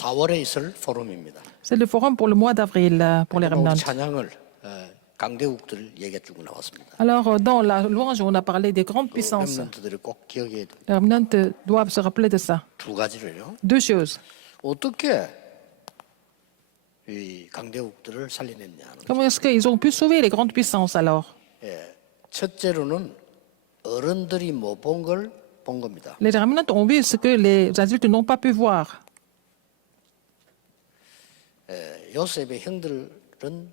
4월에 있을 포럼입니다. C'est le forum pour le mois d'avril pour les 우리 remnants. 찬양을 강대국들 얘기해주고 나왔습니다. Alors, dans la louange, on a parlé des grandes puissances. 렘넌트들이 꼭 기억해야 됩니다. Les remnants doivent se rappeler de ça. 두 가지를요. Deux choses. 어떻게 이 강대국들을 살려냈냐는 거죠. Comment est-ce qu'ils ont pu sauver les grandes puissances alors? 예, 첫째로는 어른들이 못 본 걸 본 겁니다. Les remnants ont vu ce que les adultes n'ont pas pu voir. 요셉의 형들은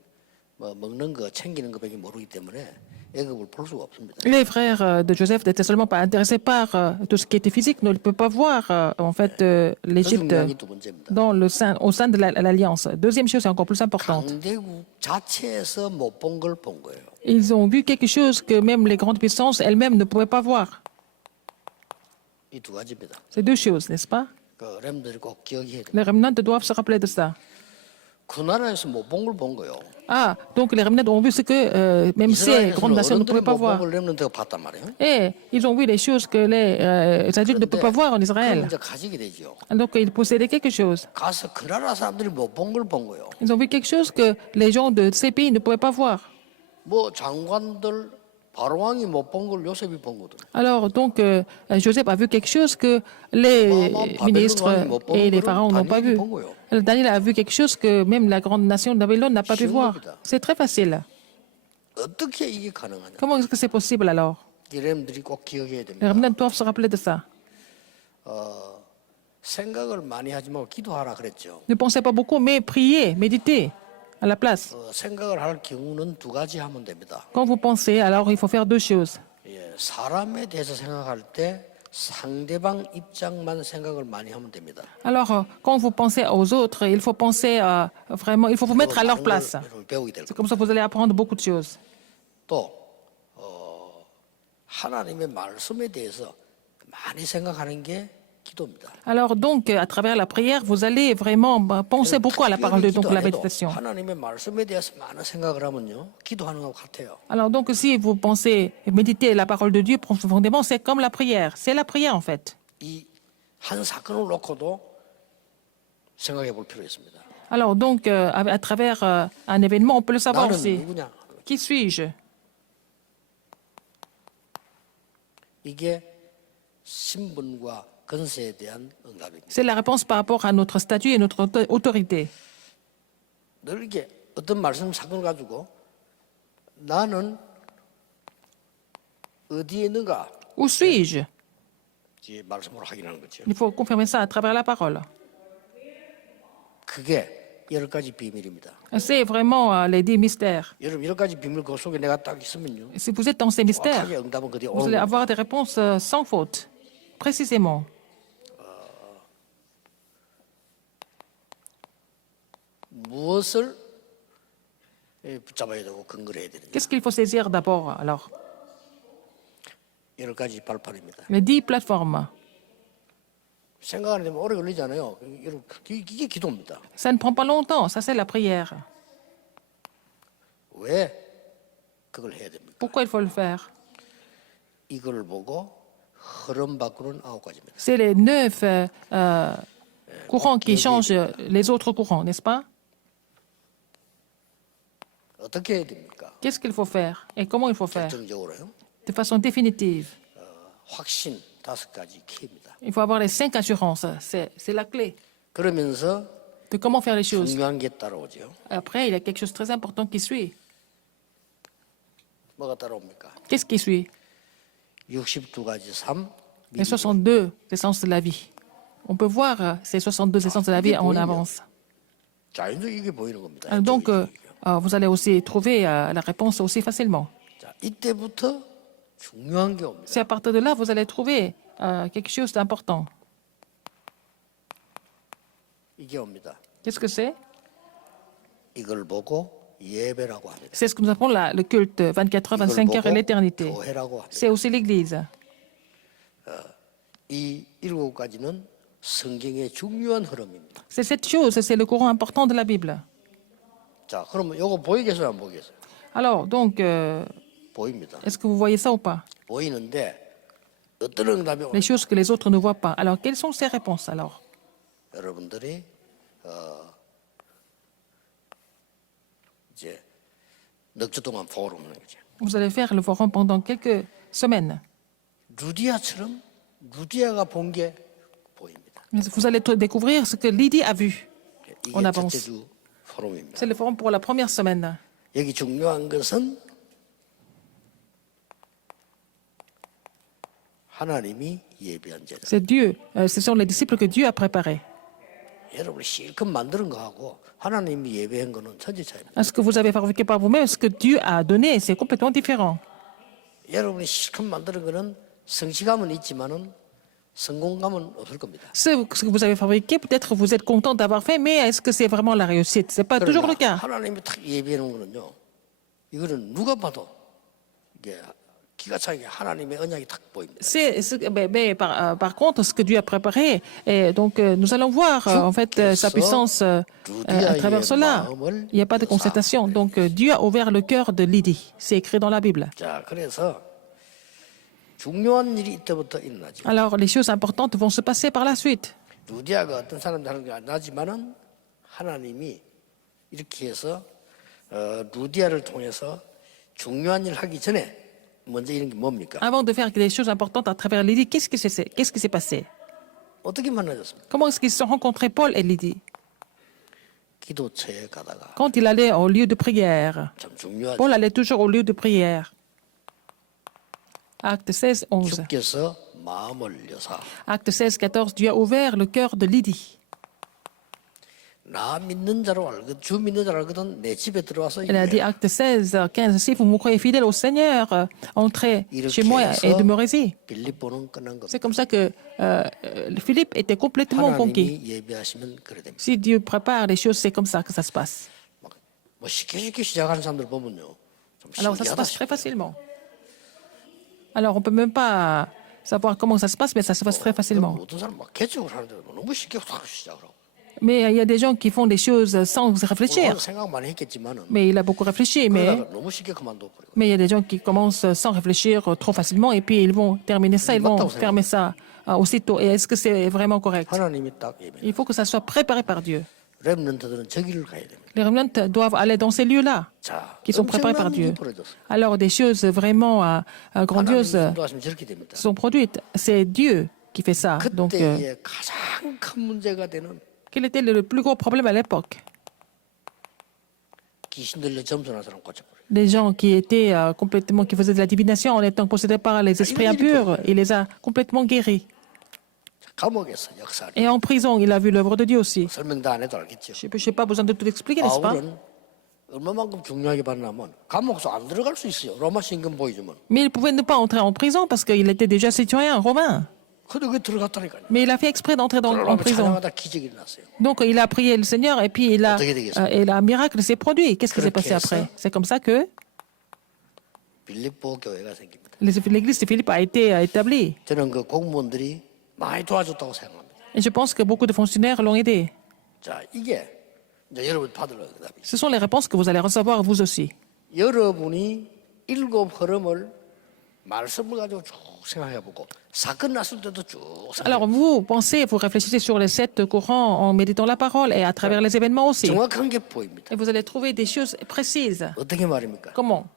뭐 먹는 거 챙기는 것밖에 모르기 때문에 애굽을 볼 수가 없습니다. Les frères de Joseph n'étaient seulement pas intéressés par tout ce qui était physique, ne peuvent pas voir en fait l'Égypte 중요한 게 두 번째입니다. au sein de l'Alliance. Deuxième chose, c'est encore plus importante. 강대국 자체에서 못 본 걸 본 거예요. Ils ont vu quelque chose que même les grandes puissances elles-mêmes ne pouvaient pas voir. 이 두 가지입니다. C'est deux choses, n'est-ce pas? 그 렘들이 꼭 기억해야 돼요. Les remnants doivent se rappeler de ça. 그 나라에서 못 본 걸 본 거예요. Ah, donc les remnants ont vu ce que même ces grandes nations ne pouvaient 어른들이 pas 못 본 voir. 걸 렘런트가 봤단 말이에요. Et ils ont vu des choses que les adultes ne peuvent pas voir en 그럼 Israël. 이제 가지게 되죠. Donc ils possédaient quelque chose. 가서 그 나라 사람들이 못 본 걸 본 거예요. Ils ont vu quelque chose que les gens de ces pays ne pouvaient pas voir. 뭐 장관들 바로왕이 못 본 걸 요셉이 본 거든. Alors, donc, Joseph a vu quelque chose que les ministres et les pharaons n'ont pas vu. Daniel a vu quelque chose que même la grande nation de Babylone n'a pas pu voir. C'est très facile. 어떻게 이게 가능하냐? Comment est-ce que c'est possible alors? 이 렘들이 꼭 기억해야 Les 됩니다. remnants doivent se rappeler de ça. 생각을 많이 하지 말고 기도하라 그랬죠. Ne pensez pas beaucoup, mais priez, méditez à la place. 생각을 할 경우는 두 가지 하면 됩니다. Quand vous pensez, alors il faut faire deux choses. 예, 사람에 대해서 생각할 때 상대방 입장만 생각을 많이 하면 됩니다. Alors, quand vous pensez aux autres, il faut penser vraiment, il faut vous mettre à leur place. 여러분 배우게 될 C'est 겁니다. comme ça que vous allez apprendre beaucoup de choses. 또 하나님의 말씀에 대해서 많이 생각하는 게 기도입니다. Alors donc, à travers la prière, vous allez vraiment penser beaucoup à la parole de Dieu, donc la méditation. 하나님의 말씀에 대해서 많은 생각을 하면요, 기도하는 것 같아요. Alors donc, si vous pensez méditer la parole de Dieu profondément, c'est comme la prière. C'est la prière en fait. 이 한 사건을 놓고도 생각해 볼 필요가 있습니다. Alors donc, à travers un événement, on peut le savoir 나는 aussi. 누구냐? Qui suis-je? 이게 신분과 건세에 대한 응답입니다. C'est la réponse par rapport à notre statut et notre autorité. 늘 이게 어떤 말씀 사건을 가지고 나는 어디에 있는가? Où suis-je? 이 말씀으로 확인하는 거죠. Il faut confirmer ça à travers la parole. 그게 10가지 비밀입니다. C'est vraiment les 10 mystères. 여러분 10가지 비밀 그 속에 내가 딱 있으면요. Si vous êtes dans ces mystères, 정확하게 응답은 그대로 vous 오는 allez 겁니다. avoir des réponses sans faute, précisément. 무엇을 붙잡아야 되고 근거를 해야 되느냐. Qu'est-ce qu'il faut saisir d'abord alors? 10가지 발판입니다. Les 10 plateformes. 생각하는데 오래 걸리잖아요. 여러분 이게 기도입니다. Ça ne prend pas longtemps, ça c'est la prière. 왜 그걸 해야 됩니까? Pourquoi il faut le faire? 이걸 보고 흐름 바꾸는 9가지입니다. C'est les 9 courants qui changent les autres courants, n'est-ce pas? 어떻게 해야 됩니까? Qu'est-ce qu'il faut faire et comment il faut faire? 결정적으로요. De façon définitive. 확신 5가지 키입니다. Il faut avoir les 5 assurances. C'est la clé 그러면서 de comment faire les choses. 중요한 게 따라오죠. Après, il y a quelque chose de très important qui suit. 뭐가 따라옵니까? Qu'est-ce qui suit? 62가지 삶. Les 62 essences de la vie. On peut voir ces 62 essences de la vie en avance. 자연적 이게 보이는 겁니다. Donc, vous allez aussi trouver la réponse aussi facilement. 자, 이때부터 중요한 게 옵니다. C'est à partir de là vous allez trouver quelque chose d'important. 이게 옵니다. Qu'est-ce que c'est? 이걸 보고 예배라고 합니다. C'est ce que nous appelons le culte 24 heures, 25 heures et l'éternité. 교회라고 합니다. C'est aussi l'Église. 이 7가지는 성경의 중요한 흐름입니다. C'est cette chose, c'est le courant important de la Bible. 자, 그러면 이거 보이겠어요, 안 보이겠어요? Alors, donc, 보입니다. est-ce que vous voyez ça ou pas? 보이는데 어떤 응답이 Les 오는지 choses que les autres ne voient pas. Alors, quelles sont ces réponses alors? 여러분들이 이제 넉 주 동안 포럼을 하는 거죠. Vous allez faire le forum pendant quelques semaines. 루디아처럼 루디아가 본 게 보입니다. Vous allez découvrir ce que Lydie a vu. 이게 On 첫째 avance. 주 포럼입니다. C'est le forum pour la première semaine. 여기 중요한 것은 하나님이 예비한 제자. C'est Dieu. Ce sont les disciples que Dieu a préparés. 여러분이 실컷 만드는 거하고 하나님이 예배한 거는 천지 차이입니다. Ce que vous avez fabriqué par vous-même, ce que Dieu a donné, c'est complètement différent. 여러분이 실컷 만드는 거는 성취감은 있지만은 성공감은 없을 겁니다. Ce que vous avez fabriqué, peut-être vous êtes content d'avoir fait, mais est-ce que c'est vraiment la réussite? C'est pas toujours le cas. 하나님이 딱 예비해 놓은 거는요. 이거는 누가 봐도 이게 기가 차게 하나님의 언약이 딱 보입니다. Mais par contre, ce que Dieu a préparé, et donc nous allons voir en fait sa puissance à travers cela. Il n'y a pas de constatation. Donc Dieu a ouvert le cœur de Lydie. C'est écrit dans la Bible. 자, 그래서 중요한 일이 이때부터 일어나죠. Alors les choses importantes vont se passer par la suite. 루디아가 어떤 사람들 하는 게 아니지만은 하나님이 이렇게 해서 루디아를 통해서 중요한 일을 하기 전에 먼저 이런 게 뭡니까? Avant de faire des choses importantes à travers Lydie, qu'est-ce qui s'est passé? 어떻게 만나졌습니까? Comment est-ce qu'ils se sont rencontrés, Paul et Lydie? 기도처에 가다가 Quand il allait au lieu de prière. 참 중요하죠. Paul allait toujours au lieu de prière. Acte 16, 11. 주께서 마음을 여사 Acte 16, 14, Dieu a ouvert le cœur de Lydie. 나 믿는 자로 알거든 주 믿는 자로 알거든 내 집에 들어와서 Elle a dit, acte 16, 15, si vous me croyez fidèle au Seigneur, entrez chez moi et demeurez-y. 빌립보는 끝난 겁니다. C'est comme ça que Philippe était complètement conquis. 하나님이 예비하시면 그래 됩니다. Si Dieu prépare les choses, c'est comme ça que ça se passe. 뭐 쉽게 시작하는 사람들 보면요. 좀 Alors ça se 신기하다 passe 싶어요. très facilement. Alors on peut même pas savoir comment ça se passe, mais ça se passe très facilement. 어떤 사람 막 개척을 하는데 너무 쉽게 탁 시작을 하고. Mais il y a des gens qui font des choses sans réfléchir. 물론 생각 많이 했겠지만은 Mais il a beaucoup réfléchi, mais 그러다가 너무 쉽게 그만둬 버리고. il y a des gens qui commencent sans réfléchir trop facilement et puis ils vont terminer ça, ils vont fermer ça aussitôt. Et est-ce que c'est vraiment correct? 하나님이 딱 예배. Il faut que ça soit préparé par Dieu. 렘넌트들은 저기를 가야 됩니다. Les remnants doivent aller dans ces lieux-là, 자, qui sont préparés par 엄청난 Dieu. 일이 벌어졌어요. Alors des choses vraiment grandioses 하나님이 인도하시면 저렇게 됩니다. sont produites. C'est Dieu qui fait ça. Donc, 그때의 가장 큰 문제가 되는 quel était le plus gros problème à l'époque? 귀신 들려 점수난 사람 고쳐버려요. Les gens qui étaient complètement, qui faisaient de la divination en étant possédés par les esprits impurs, il les a complètement guéris. 감옥에서 역사를 Et en prison, il a vu l'œuvre de Dieu aussi. 설명 다 안 해도 알겠죠. Je n'ai pas besoin de tout expliquer, n'est-ce pas? 바울은 얼마만큼 중요하게 봤냐면 감옥에서 안 들어갈 수 있어요. 로마 신경 보여주면. Mais il pouvait ne pas entrer en prison parce qu'il était déjà citoyen romain. 근데 왜 들어갔다니까요. Mais il a fait exprès d'entrer en 그러려면 prison. 찬양하다 기적이 났어요. Donc il a prié le Seigneur et puis un miracle s'est produit. Qu'est-ce qui s'est passé après? C'est comme ça que 빌립보 교회가 생깁니다. l'église de Philippe a été établie. 저는 그 공무원들이 많이 도와줬다고 생각합니다. Et je pense que beaucoup de fonctionnaires l'ont aidé. 자, 이게 이제 여러분 받을 응답이. Ce sont les réponses que vous allez recevoir vous aussi. 여러분이 일곱 흐름을 말씀을 가지고 쭉 생각해보고 사건 났을 때도 쭉 Alors vous pensez, vous réfléchissez sur les 7 courants en méditant la parole et à travers les événements aussi. 정확한 게 보입니다. Et vous allez trouver des choses précises. 어떻게 말입니까? Comment?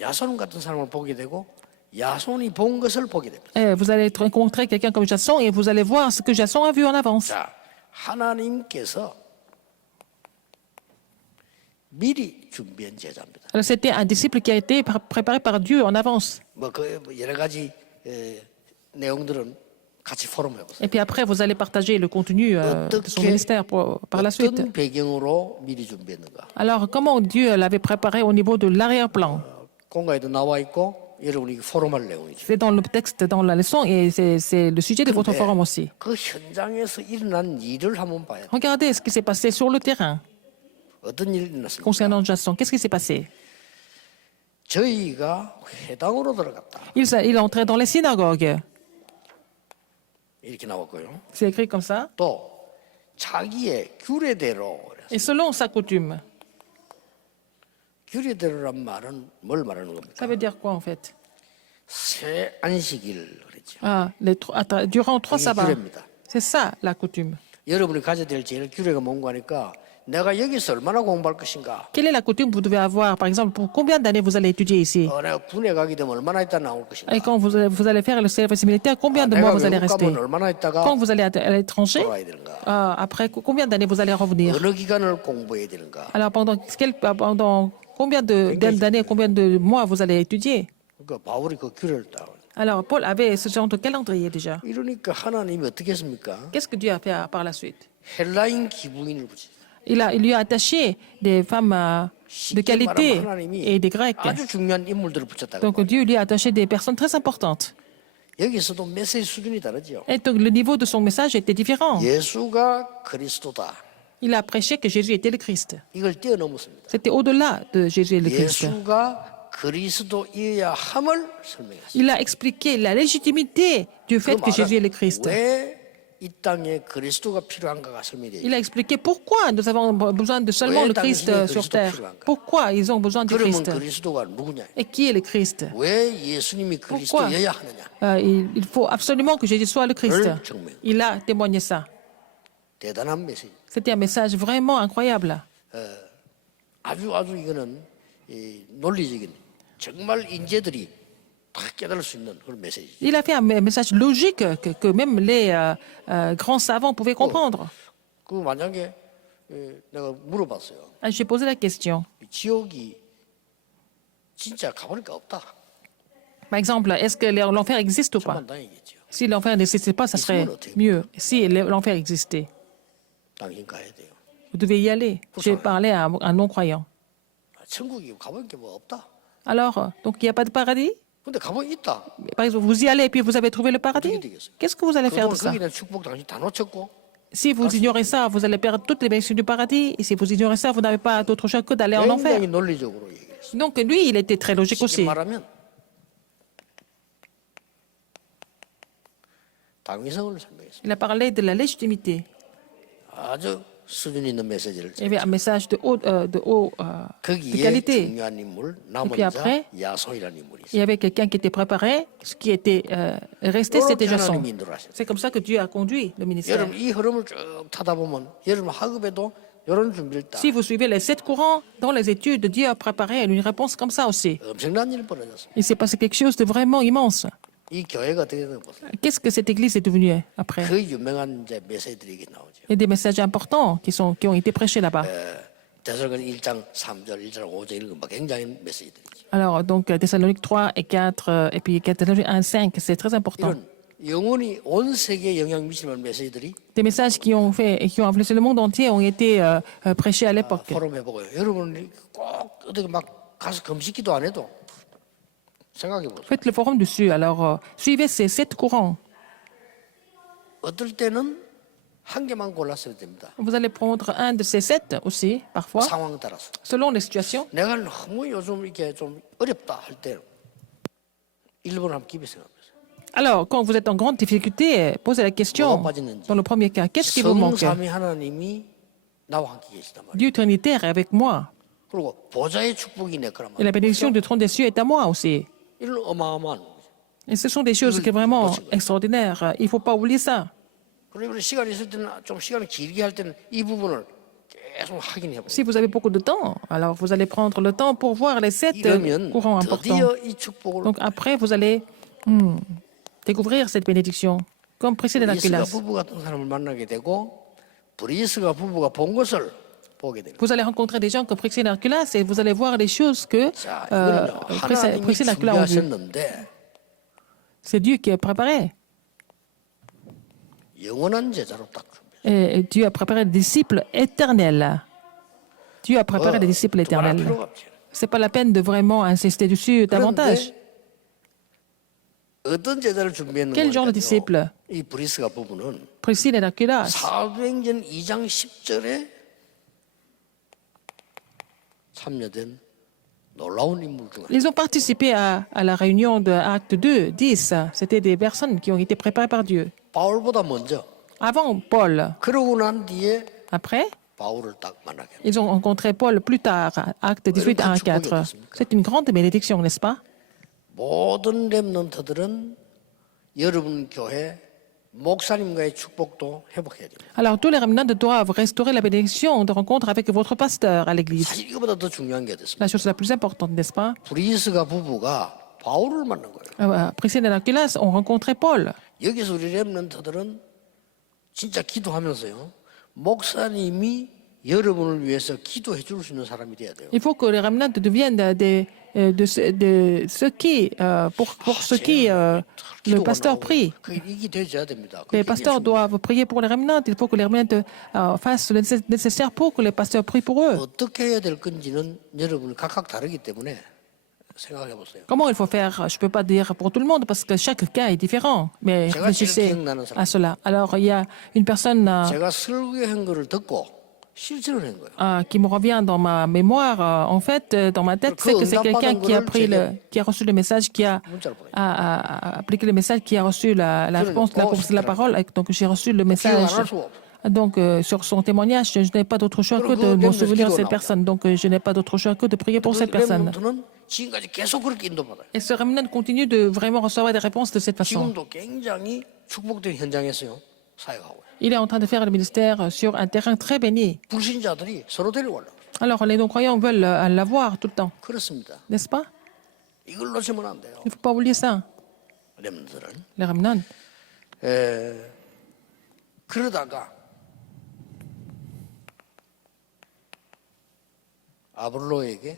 야손 같은 사람을 보게 되고 야손이 본 것을 보게 됩니다. Vous allez rencontrer quelqu'un comme Jason et vous allez voir ce que Jason a vu en avance. 자, 하나님께서 미리 준비한 제자입니다. Alors c'était un disciple qui a été préparé par Dieu en avance. 그 여러 가지 내용들은 같이 포럼해 보세요. Et puis après, vous allez partager le contenu de son ministère par la suite. 어떤 배경으로 미리 준비했는가? Alors comment Dieu l'avait préparé au niveau de l'arrière-plan? 공가에도 나와 있고 여러분이 포럼할 내용이죠. C'est dans le texte, dans la leçon et c'est le sujet de votre forum aussi. 그 현장에서 일어난 일을 한번 봐야 돼. Regardez ce qui s'est passé sur le terrain 어떤 일이 일어났습니까? concernant Jason. Qu'est-ce qui s'est passé? 저희가 회당으로 들어갔다. Il est entré dans les synagogues. 이렇게 나왔고요. C'est écrit comme ça. 또 자기의 규례대로. Et selon sa coutume. 규례대로란 말은 뭘 말하는 겁니까? Ça veut dire quoi en fait? 새 안식일 그랬죠. Durant 3 이게 sabbats. 규례입니다. C'est ça la coutume. 여러분이 가져야 될 제일 규례가 뭔가 하니까 내가 여기서 얼마나 공부할 것인가. Quelle est la coutume que vous devez avoir, par exemple, pour combien d'années vous allez étudier ici? 내가 군에 가게 되면 얼마나 있다 나올 것인가. Et quand vous allez faire le service militaire, combien de 내가 mois vous allez 외국 rester? 가면 얼마나 있다가 Quand vous allez à l'étranger, 돌아와야 되는가. après combien d'années vous allez revenir? 어느 기간을 공부해야 되는가. Alors pendant combien d'années, combien de mois vous allez étudier? 그러니까 바울이 그 규례를 따라. Alors Paul avait ce genre de calendrier déjà. 이러니까 하나님이 어떻게 했습니까? Qu'est-ce que Dieu a fait par la suite? 헬라인 기부인을 붙이. Il lui a attaché des femmes de qualité et des Grecs. 아주 중요한 인물들을 붙였다고. Donc Dieu lui a attaché des personnes très importantes. 여기서도 메시지 수준이 다르죠. Et donc le niveau de son message était différent. 예수가 그리스도다. Il a prêché que Jésus était le Christ. 이걸 뛰어넘었습니다. C'était au-delà de Jésus et le Christ. 예수가 그리스도이어야 함을 설명했어요. Il a expliqué la légitimité du fait que Jésus est le Christ. 왜이 땅에 그리스도가 필요한가가 설명돼요. Il a expliqué pourquoi nous avons besoin de seulement le Christ sur terre. Pourquoi ils ont besoin du 그러면 Christ. 그리스도가 누구냐? Et qui est le Christ? 왜 예수님이 그리스도여야 하느냐? Il faut absolument que Jésus soit le Christ. Il a témoigné ça. 대단한 메시지. C'était un message vraiment incroyable. 아주 이거는 이 논리적인 정말 인재들이 다 깨달을 수 있는 그런 메시지. Il a fait un message logique que même les grands savants pouvaient comprendre. 그 만약에 내가 물어봤어요. J'ai posé la question. 지옥이 진짜 가보니까 없다. Par exemple, est-ce que l'enfer existe ou pas? 천만 다행이겠죠. Si l'enfer n'existait pas, ça serait mieux. Si l'enfer existait, 당신 가야 돼요. vous devez y aller. J'ai parlé à un non-croyant. 천국이 가보니까 뭐 없다. Alors, donc il n'y a pas de paradis? 근데 가보니 있다. Par exemple, vous y allez et puis vous avez trouvé le paradis? Qu'est-ce que vous allez faire de ça? 거기는 축복 당신 다 놓쳤고. Si vous ignorez ça, vous allez perdre toutes les bénédictions du paradis. Et si vous ignorez ça, vous n'avez pas d'autre choix que d'aller en enfer. 굉장히 논리적으로 얘기했어요. Donc lui, il était très logique 쉽게 aussi. 말하면 당위성을 설명했어요. Il a parlé de la légitimité. 아주 수준 있는 메시지를. Il y avait un message de 거기에 qualité. 중요한 인물 Et 남은 puis après, 자 야손이라는 인물이 il y 있어요. avait quelqu'un qui était préparé. Ce qui était resté, c'était 그렇게 Jason. 하나님이 인도하셨어요. C'est comme ça que Dieu a conduit le ministère. 여러분 이 흐름을 쭉 타다 보면 여러분 학업에도 이런 준비를 딱 Si vous suivez les 7 courants dans les études, Dieu a préparé une réponse comme ça aussi. 엄청난 일이 벌어졌어요. Il s'est passé quelque chose de vraiment immense. 이 교회가 어떻게 되는 보세요. Qu'est-ce que cette église est devenue après? 그 유명한 이제 메시지들이 이게 나오죠. Il y a des messages importants qui ont été prêchés là-bas. 대사로는 1장 3절, 1장 5절 이런 거막 굉장히 메시지들이죠. Alors, donc, Thessalonique 3 et 4, et puis Thessalonique 1 5, c'est très important. 이런 영원히 온 세계에 영향 미치는 메시지들이 Des messages qui ont influencé le monde entier ont été prêchés à l'époque. 포럼 해보고요. 여러분이 꼭 어떻게 막 가서 금식기도 안 해도 생각해 보세요. Faites le forum dessus. Alors, suivez ces 7 courants. 어떨 때는 한 개만 골랐어야 됩니다. Vous allez prendre un de ces 7 aussi, parfois, 상황 따라서. selon les situations. 내가 너무 요즘 이렇게 좀 어렵다 할 때 1번 한번 깊이 생각해보세요. Alors, quand vous êtes en grande difficulté, posez la question, dans le premier cas, qu'est-ce qui vous manque? 성삼위 하나님이 나와 함께 계시단 말이에요. Dieu Trinitaire est avec moi. 그리고 보좌의 축복이 내 거란 Et la 말이에요. bénédiction du trône des cieux est à moi aussi. 이런 어마어마한 거죠. Et ce sont des choses qui sont vraiment extraordinaires. Il ne faut pas oublier ça. 그리고 우리 시간이 있을 때는 좀 시간을 길게 할 때는 이 부분을 계속 확인해 보세요. Si vous avez beaucoup de temps, alors vous allez prendre le temps pour voir les 7 이러면 courants importants. 드디어 이 축복을 Donc après, vous allez découvrir cette bénédiction. Comme précédemment 브리스가 Aquilas. 부부 같은 사람을 만나게 되고 브리스가 부부가 본 것을 보게 됩니다. Vous allez rencontrer des gens comme Priscilla et Aquilas et vous allez voir les choses que 자, 이거는요. 하나님이 Priscilla et Aquilas ont vues. 준비하셨는데 C'est Dieu qui a préparé. 영원한 제자로 딱 준비했어요. Et Dieu a préparé des disciples éternels. Dieu a préparé des disciples 두말할 éternels. 필요가 없죠. C'est pas la peine de vraiment insister dessus davantage. 그런데 어떤 제자를 준비했는 Quel genre de disciple? 이 브리스가 부부는 Priscilla et Aquilas. 사도행전 2장 10절에 참여된 놀라운 인물 중 하나. Ils ont participé à la réunion de Acte 2, 10. C'était des personnes qui ont été préparées par Dieu. 바울보다 먼저. Avant Paul. 그러고 난 뒤에 Après, 바울을 딱 만나게. ils ont rencontré Paul plus tard, Acte 18, 1 à 4. C'est une grande bénédiction, n'est-ce pas? 모든 렘넌트들은 여러분 교회 목사님과의 축복도 회복해야 됩니다. Alors, tous les remnants doivent restaurer la bénédiction de rencontre avec votre pasteur à l'église. 사실 이거보다 더 중요한 게 됐습니다. La chose la plus importante, n'est-ce pas? 브리스가 부부가 바울을 만난 거예요. Priscille et Aquila ont rencontré Paul. 여기서 우리 렘넌트들은 진짜 기도하면서요. 목사님이 여러분을 위해서 기도해 줄 수 있는 사람이 돼야 돼요. Il faut que les remnants deviennent de ceux qui, pour ceux qui le pasteur prie. 이게 되어야 됩니다. Les pasteurs doivent prier pour les remnants. Il faut que les remnants fassent le nécessaire pour que les pasteurs prient pour eux. 어떻게 해야 될 건지는 여러분이 각각 다르기 때문에 생각해 보세요. Comment il faut faire? Je ne peux pas dire pour tout le monde parce que chaque cas est différent. Mais réfléchissez à cela. Alors, il y a une personne 제가 설교한 거를 듣고 실천을 한 거예요. qui me revient dans ma mémoire, en fait, dans ma tête, c'est que c'est quelqu'un qui a qui a reçu le message, qui a appliqué le message, qui a reçu la réponse de la parole. Et donc, j'ai reçu le message. Donc, sur son témoignage, je n'ai pas d'autre choix que de me souvenir de cette personne. Donc, je n'ai pas d'autre choix que de prier pour cette personne. 지금까지 계속 그렇게 인도받아요. Et ce remnant continue de vraiment recevoir des réponses de cette façon. 지금도 굉장히 축복된 현장에서요 사역하고 있어요. Il est en train de faire le ministère sur un terrain très béni. 불신자들이 서로 데려오려고. Alors, les non-croyants veulent l'avoir tout le temps, 그렇습니다. n'est-ce pas? 이걸 놓치면 안 돼요. Il ne faut pas oublier ça, 렘넌트들은. les remnants. 그러다가 아볼로에게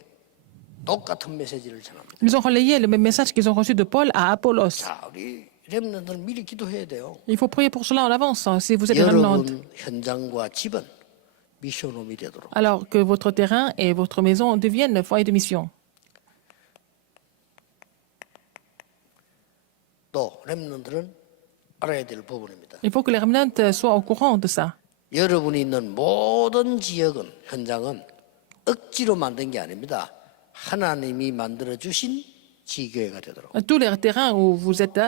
똑같은 메시지를 전합니다. Ils ont relayé le même message qu'ils ont reçu de Paul à Apollos. 자, 우리 렘넌트는 미리 기도해야 돼요. Il faut prier pour cela en avance, si vous êtes des remnants. 여러분 현장과 집은 미션홈이 되도록. Alors que votre terrain et votre maison deviennent foyer de mission. 또 렘넌트는 알아야 될 부분입니다. Il faut que les remnants soient au courant de ça. 여러분이 있는 모든 지역은 현장은 억지로 만든 게 아닙니다. 하나님이 만들어 주신 지교회가 되도록. Tous les terrains où vous êtes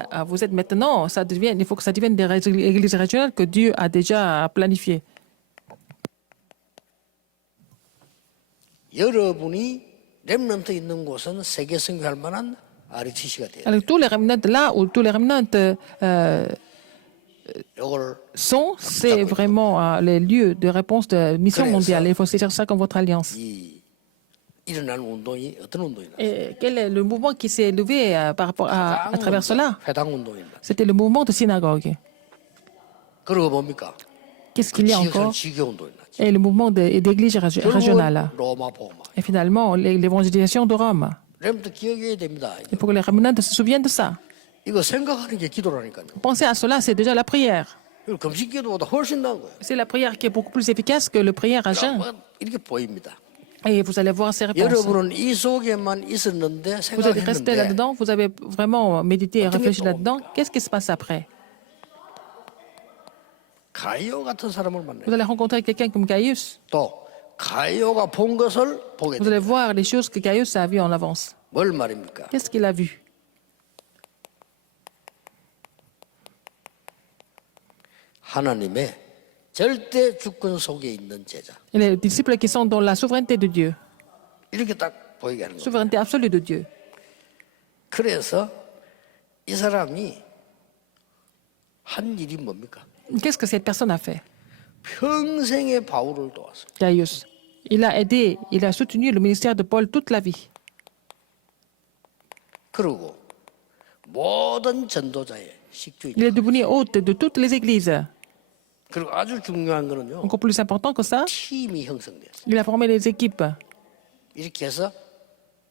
maintenant, il faut que ça devienne des églises régionales que Dieu a déjà planifiées. 여러분이 렘넌트 있는 곳은 세계 선교할 만한 RTC가 돼요. Alors tous les remnants là où tous les remnants 이걸 sont, c'est vraiment les lieux de réponse de mission mondiale. Il faut saisir ça comme votre alliance. 일어나는 운동이 어떤 운동이냐? Et quel est le mouvement qui s'est levé par rapport à travers cela? 회당 운동입니다. C'était le mouvement de synagogue. 그러고 뭡니까? Qu'est-ce qu'il y a encore? 지교 운동이다. Et le mouvement d'églises régionales. 로마 복음. Et finalement, l'évangélisation de Rome. 렘넌트 기억해야 됩니다. Il faut que les remnants se souviennent de ça. 이거 생각하는 게 기도라니까요. Pensez à cela, c'est déjà la prière. 이거 금식 기도보다 훨씬 나은 거예요. C'est la prière qui est beaucoup plus efficace que le prière à jeun. 이렇게 보입니다. Et vous allez voir ces réponses. 여러분은 이 속에만 있었는데 Vous êtes resté 생각했는데 là-dedans, vous avez vraiment médité et réfléchi là-dedans. Qu'est-ce qui se passe après? 가이오 같은 사람을 만나요. Vous allez rencontrer quelqu'un comme Gaius. 또 가이오가 본 것을 보게 Vous 돼요. allez voir les choses que Gaius a vues en avance. 뭘 말입니까? Qu'est-ce qu'il a vu? 하나님의 절대 주권 속에 있는 제자. Et les disciples qui sont dans la souveraineté de Dieu. 이렇게 딱 보이게 하는 거예요. Souveraineté absolue de Dieu. 그래서 이 사람이 한 일이 뭡니까? Qu'est-ce que cette personne a fait? 평생에 바울을 도왔어요. Gaius. Il a aidé, il a soutenu le ministère de Paul toute la vie. 그리고 모든 전도자의 식주인. Il est devenu hôte de toutes les églises. 그리고 아주 중요한 거는요. Encore plus important que ça, 팀이 형성됐어요. il a formé les équipes. 이렇게 해서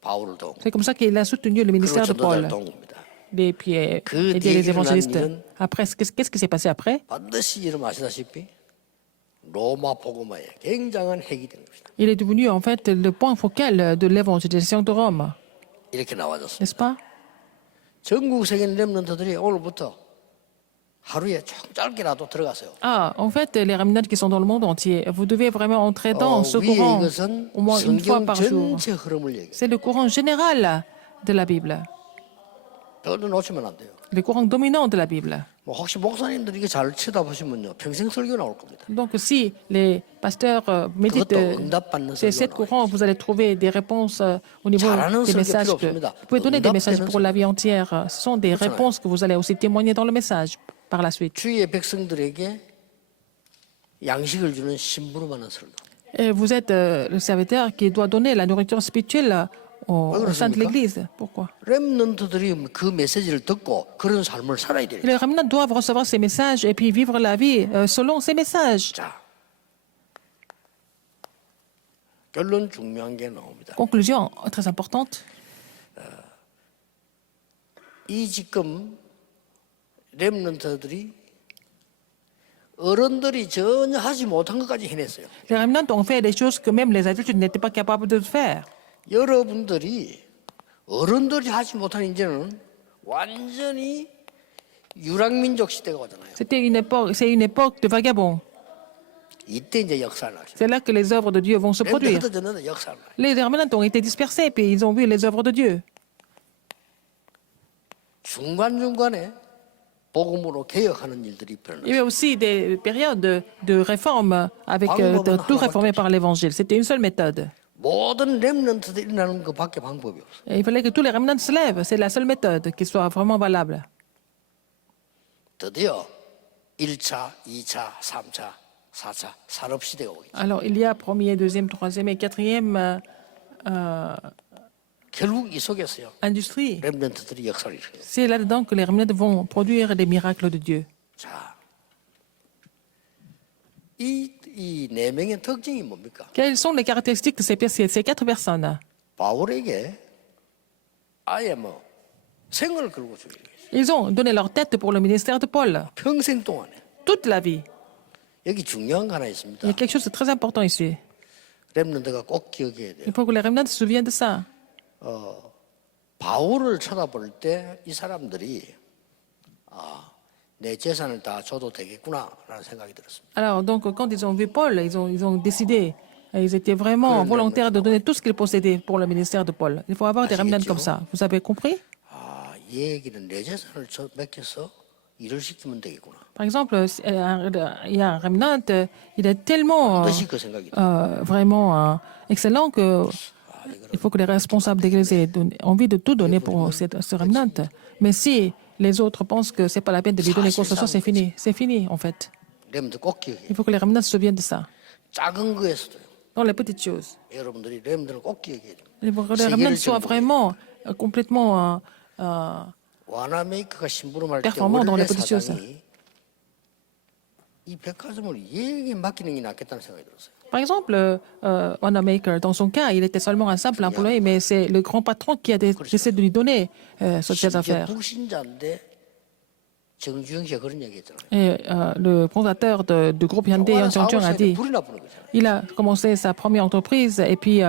바울을 도운 거예요. C'est comme ça qu'il a soutenu le 그리고 ministère de Paul. 전도자를 도운 겁니다. Et puis aider les évangélistes. Après, qu'est-ce qui s'est passé après? 반드시 여러분 아시다시피 로마 복음화에 굉장한 핵이 된 것이다. Il est devenu en fait le point focal de l'évangélisation de Rome, 이렇게 나와졌습니다. n'est-ce pas? 전국 세계 렘넌트들이 오늘부터 하루에 좀 짧게라도 들어가세요. Ah, en fait, les remnants qui sont dans le monde entier, vous devez vraiment entrer dans ce 위에 courant 이것은 au moins une fois 성경 par jour. 전체 흐름을 얘기해요. C'est le courant général de la Bible, 별로 놓치면 안 돼요. le courant dominant de la Bible. 뭐 혹시 목사님들이 이게 잘 쳐다보시면요 평생 설교 나올 겁니다. Donc, si les pasteurs méditent 그것도 응답받는 ces sept 설교가 courants, vous allez trouver des réponses au niveau 잘하는 des 설교 messages. 필요 Vous 없습니다. pouvez donner des messages 응답되는 pour la vie entière. Ce sont des réponses que vous allez aussi témoigner dans le message. par la suite. 주의 백성들에게 양식을 주는 심부름하는 설교. Et vous êtes le serviteur qui doit donner la nourriture spirituelle au sein de l'Église. Pourquoi? 렘넌트들이 그 메시지를 듣고 그런 삶을 살아야 돼요. Les remnants doivent recevoir ces messages et puis vivre la vie selon ces messages. 자, 결론 중요한 게 나옵니다. Conclusion très importante. 이 지금 렘넌트들이 어른들이 전혀 하지 못한 것까지 해냈어요. Les remnants ont fait des choses que même les adultes n'étaient pas capables de faire. 여러분들이 어른들이 하지 못한 이제는 완전히 유랑민족 시대가 오잖아요. C'est une époque de vagabonds. 이때 이제 역사를 하죠. C'est là que les œuvres de Dieu vont se produire. 흩어졌는데 역사를 하죠. Les remnants ont été dispersés puis ils ont vu les œuvres de Dieu. 중간중간에 복음으로 개혁하는 일들이 Il y avait aussi des périodes de réforme avec tout réformé par l'Évangile. C'était une seule méthode. 모든 렘넌트들이 일어나는 것밖에 방법이 없어요. Et il fallait que tous les remnants se lèvent. C'est la seule méthode qui soit vraiment valable. 드디어 1차, 2차, 3차, 4차 산업시대가 오겠죠. Alors, il y a premier, deuxième, troisième et quatrième 결국 이 속에서요. industrie. 렘넌트들이 역사를 일으켜요. C'est là-dedans que les remnants vont produire des miracles de Dieu. 자, 이 네 명의 특징이 뭡니까? Quelles sont les caractéristiques de ces quatre personnes? 바울에게 아예 뭐 생을 걸고 주기 Ils ont donné leur tête pour le ministère de Paul. 평생 동안에 Toute la vie. 여기 중요한 거 하나 Il y 있습니다. a quelque chose de très important ici. 렘넌트가 꼭 기억해야 돼요. Il faut que les remnants se souviennent de ça. 바울을 쳐다볼 때 이 사람들이 내 재산을 다 줘도 되겠구나라는 생각이 들었습니다. Alors, donc, quand ils ont vu Paul, ils ont décidé. Ils étaient vraiment volontaires de donner tout ce qu'ils possédaient pour le ministère de Paul. Il faut avoir des remnants comme ça. Vous avez compris? 이 얘기는 내 재산을 맡겨서 일을 시키면 되겠구나. Par exemple, il y a un remnant, il est tellement 반드시 그 생각이 들어요. vraiment excellent que il faut que les responsables d'église aient envie de tout donner pour ce remnant. Mais si les autres pensent que c'est pas la peine de lui donner quoi que ce soit, c'est fini. C'est fini, en fait. 렘넌트 꼭 기억해요. Il faut que les remnants se souviennent de ça. 작은 거에서도요. Dans les petites choses. 여러분들이 렘넌트를 꼭 기억해야 돼요. Il faut que les remnants soient vraiment complètement 와나메이커가 심부름할 때 performants dans 원래 les petites choses. 사장이 이 백화점을 얘에게 맡기는 게 낫겠다는 생각이 들었어요. Par exemple, Wanamaker, dans son cas, il était seulement un simple employé, mais c'est le grand patron qui a décidé de lui donner ces affaires. 불신자인데 정주영 씨가 그런 얘기했잖아요. Et le fondateur du groupe Hyundai, Yang Changchun, a dit 불이 나쁘는 거잖아요. il a commencé sa première entreprise et puis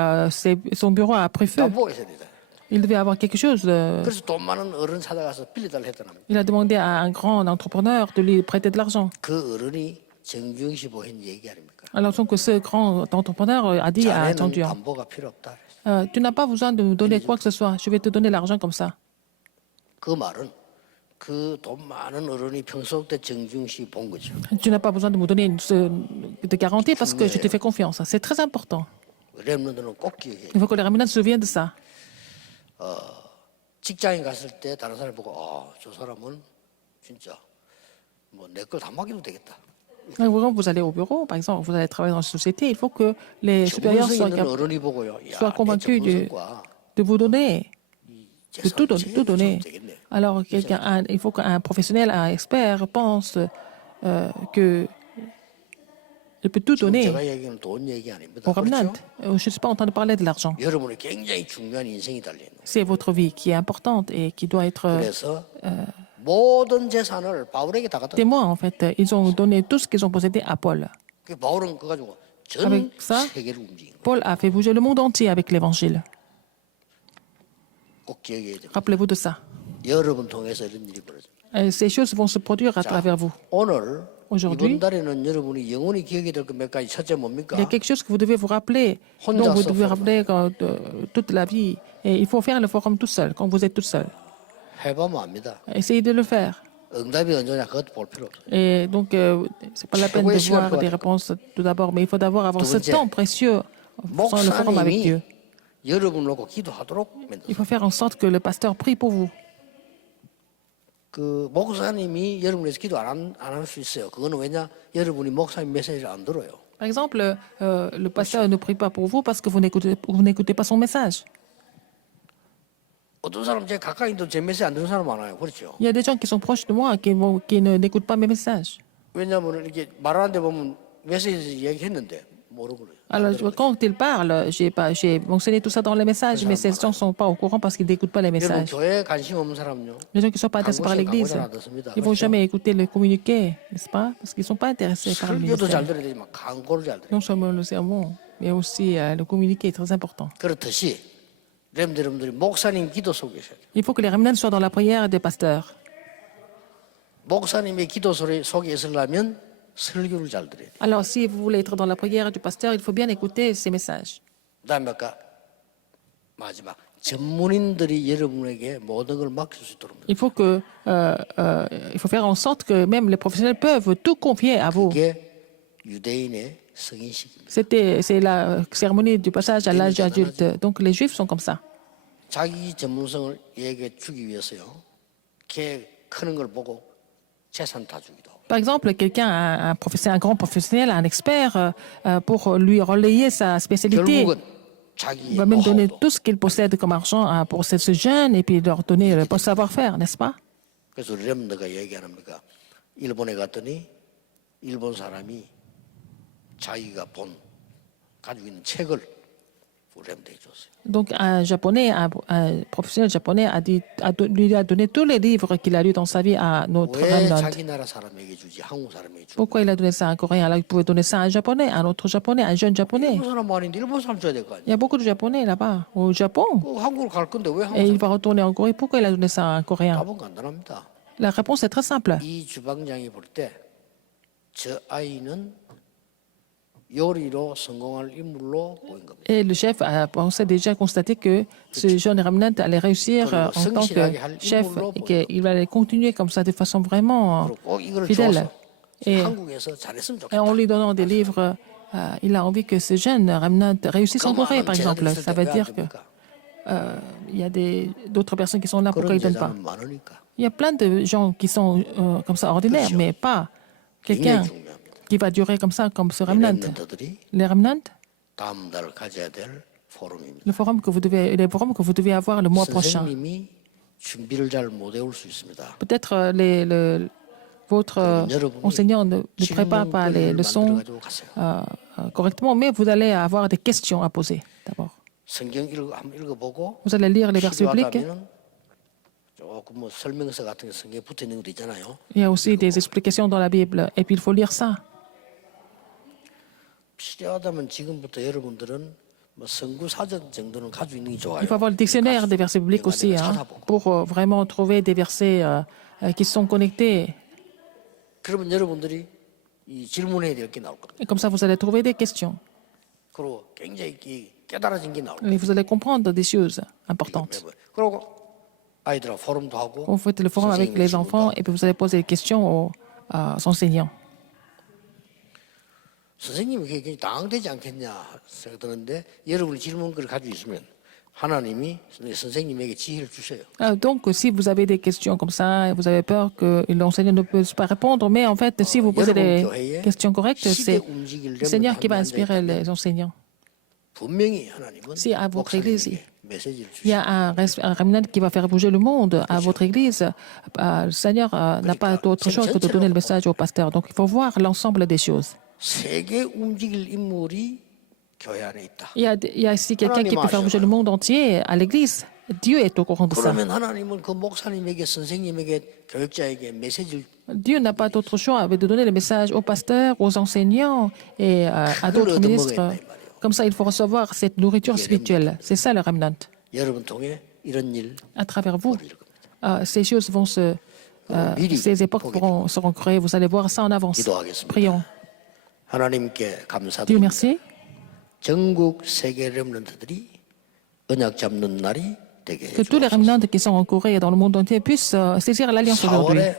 son bureau a pris feu. 납부가 있어야 되잖아요. Il devait avoir quelque chose. 그래서 돈 많은 어른 찾아가서 빌려달라 했다랍니다. Il a demandé à un grand entrepreneur de lui prêter de l'argent. 그 어른이 정주영 씨 보인 얘기 아닙니까? Alors donc ce grand entrepreneur a dit à Chang 자네는 Juan, 담보가 필요 없다. tu n'as pas besoin de me donner quoi que ce soit. Je vais te donner l'argent comme ça. 그 말은 그 돈 많은 어른이 평소 때 정주영 씨 본 거죠. Tu n'as pas besoin de me donner de garantie parce que je te fais confiance. C'est très important. 렘넌트는 꼭 기억해야 Il faut que les remnants se souviennent de ça. 직장에 갔을 때 다른 사람이 보고 저 사람은 진짜 뭐 내 걸 다 맡겨도 되겠다. Quand vous allez au bureau, par exemple, vous allez travailler dans une société, il faut que les supérieurs 정성 soient, 있는 어른이 보고요. soient convaincus de vous donner, de tout donner. Alors, il faut qu'un professionnel, un expert pense que il peut tout donner 제가 얘기하는 돈 얘기 아닙니다. au remnant. 그렇죠? Je ne suis pas en train de parler de l'argent. 여러분의 굉장히 중요한 인생이 달려 있는. C'est votre vie qui est importante et qui doit être 그래서 모든 재산을 바울에게 다 갖다. témoin, en fait. Ils ont donné tout ce qu'ils ont possédé à Paul. 그 바울은 그거 가지고 전 Avec ça, 세계를 움직인 거예요. Paul a fait bouger le monde entier avec l'évangile. 꼭 기억해야 돼요. Rappelez-vous de ça. 여러분 통해서 이런 일이 벌어집니다. Et ces choses vont se produire à travers vous. 오늘 Aujourd'hui, 이번 달에는 여러분이 영원히 기억해야 될 것 몇 가지. 첫째 뭡니까? il y a quelque chose que vous devez vous rappeler, dont vous devez rappeler toute la vie. Et il faut faire le forum tout seul, quand vous êtes tout seul. 해보면 압니다. Essayez de le faire. 응답이 언제냐 그것도 볼 필요 없어요. Et donc, c'est pas la peine de voir des réponses tout d'abord, mais il faut d'abord avoir ce temps précieux dans le forum avec Dieu. 목사님이 여러분을 놓고 기도하도록 만들어요. Il faut faire en sorte que le pasteur prie pour vous. 그 목사님이 여러분에서 기도 안 할 수 있어요. 그거는 왜냐? 여러분이 목사님 메시지를 안 들어요. Par exemple, le pasteur ne prie pas pour vous parce que vous n'écoutez pas son message. 어떤 사람 제 가까이 있는데 제 메시지 안 듣는 사람 많아요. 그렇죠? Il y a des gens qui sont proches de moi qui n'écoutent pas mes messages. 왜냐하면 이렇게 말하는데 보면 메시지 얘기했는데 모르고 그래요. Alors, quand ils parlent, j'ai mentionné tout ça dans les messages, mais ces gens ne sont pas au courant parce qu'ils n'écoutent pas les 여러분 messages. 교회에 관심 없는 사람요. Les gens qui ne sont pas intéressés par l'Église, ils ne vont jamais écouter le communiqué, n'est-ce pas? Parce qu'ils ne sont pas intéressés par le 설교도 잘 ministère. 들어야 되지만 광고를 잘 들어요. Non seulement le sermon, mais aussi le communiqué est très important. 그렇듯이 여러분들이 목사님 기도 속에 있어야 돼요. Il faut que les remnants soient dans la prière des pasteurs. 목사님의 기도 속에 있으려면 설교를 잘 들어야 돼요. Alors, si vous voulez être dans la prière du pasteur, il faut bien écouter ces messages. 그다음에 아까 마지막 전문인들이 여러분에게 모든 걸 맡길 수 있도록 Il faut faire en sorte que même les professionnels peuvent tout confier à vous. 그게 유대인의 성인식입니다. C'est la cérémonie du passage à l'âge adulte. Donc, les Juifs sont comme ça. 자기 전문성을 얘기해 주기 위해서요. 걔 크는 걸 보고 재산 다 주기도 하고. Par exemple, quelqu'un, un grand professionnel, un expert, pour lui relayer sa spécialité, 결국은 자기의 va même donner 노하우도. tout ce qu'il possède comme argent pour ce jeune et puis leur donner le savoir-faire, n'est-ce pas? 그래서 우리 렘너가 얘기하는가 일본에 갔더니 일본 사람이 자기가 가지고 있는 책을 우리 렘너에 줬어요. Donc, un professionnel japonais lui a donné tous les livres qu'il a lus dans sa vie à notre 왜 remnant. 자기 나라 사람에게 주지 한국 사람에게 주고 Pourquoi il a donné ça à un Coréen alors il pouvait donner ça à un Japonais, à un autre Japonais, à un jeune Japonais? 일본 사람 아닌데 일본 사람 줘야 될 거 Il 아니에요. y a beaucoup de Japonais là-bas, au Japon. 그 한국으로 갈 건데 왜 Et il 한국 va retourner en Corée. Pourquoi il a donné ça à un Coréen? 답은 간단합니다. La réponse est très simple. 이 주방장이 볼 때 저 아이는 요리로 성공할 인물로 보인 겁니다. Et le chef a pensé déjà constaté que ce jeune remnant allait réussir en tant que chef et qu'il allait continuer comme ça de façon vraiment 그리고 꼭 이걸 fidèle. 줘서 Et, 한국에서 잘했으면 et en 좋겠다. lui donnant des livres, il a envie que ce jeune remnant réussisse en Corée, par exemple. Ça veut dire que il y a d'autres personnes qui sont là, pourquoi 그런 ils ne donnent pas? 제자는 많으니까 Il y a plein de gens qui sont comme ça ordinaires, mais pas quelqu'un 굉장히 중요합니다. qui va durer comme ça, comme ce remnant. 렘넌트들이 Les remnants, 다음 달 가져야 될 포럼입니다. les forums que vous devez avoir le mois prochain. 선생님이 준비를 잘 못 해올 수 있습니다. Peut-être votre enseignant ne prépare pas les leçons 가지고 가세요. correctement, mais vous allez avoir des questions à poser d'abord. 성경 한번 읽어보고 Vous allez lire les versets bibliques. 필요하다면 조금 뭐 설명서 같은 게 성경에 붙어 있는 것도 있잖아요. Il y a aussi des explications dans la Bible, et puis il faut lire ça. 필요하다면 지금부터 여러분들은 뭐 성구 사전 정도는 가지고 있는 게 좋아요. Il faut avoir le dictionnaire des versets bibliques aussi, hein, pour vraiment trouver des versets qui sont connectés. 그러면 여러분들이 이 질문해야 될 게 나올 겁니다. Et comme ça, vous allez trouver des questions. 그리고 굉장히 깨달아진 게 나올 겁니다. Et vous allez comprendre des choses importantes. 그리고 아이들하고 포럼도 하고 Vous faites le forum avec les enfants, et puis vous allez poser des questions aux enseignants. 선생님이 굉장히 당황되지 않겠냐 생각드는데 여러분이 질문을 가지고 있으면 하나님이 선생님에게 지혜를 주셔요. Donc, si vous avez des questions comme ça, et vous avez peur que l'enseignant ne puisse pas répondre, mais en fait, si vous posez des questions correctes, c'est le Seigneur qui va inspirer les enseignants. 분명히 하나님은 Si à votre église, 목사님에게 메시지를 il y 주셔요. a un remnant qui va faire bouger le monde à votre église, le Seigneur n'a pas d'autre chose que de donner le message au pasteur. Donc, il faut voir l'ensemble des choses. 세계 움직일 인물이 교회 안에 있다. Il y a ici quelqu'un qui peut faire bouger le monde entier à l'église. Dieu est au courant de ça. 그러면 하나님은 그 목사님에게 선생님에게 교육자에게 메시지를 Dieu n'a pas d'autre choix que de donner le message aux pasteurs, aux enseignants et à d'autres ministres. Comme ça, il faut recevoir cette nourriture spirituelle. C'est ça le remnant. 여러분 통해 이런 일 À travers vous, 벌어질 겁니다. ces choses vont ces époques seront créées. Vous allez voir ça en avance. 기도하겠습니다. Prions. 하나님께 Dieu 감사드립니다. merci. 전국 세계 렘넌트들이 언약 잡는 날이 되게 Que tous les 해주옵소서. remnants qui sont en Corée et dans le monde entier puissent saisir l'alliance aujourd'hui. 4월에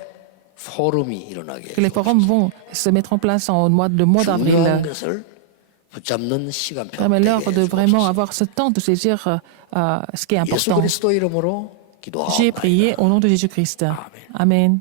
포럼이 일어나게 Que les forums vont se mettre en place le mois d'avril. 중요한 것을 붙잡는 시간표 Permet-leur 되게 de vraiment 해주옵소서. avoir ce temps de saisir ce qui est 예수 important. 그리스도 이름으로 J'ai prié au nom de Jésus-Christ. Amen.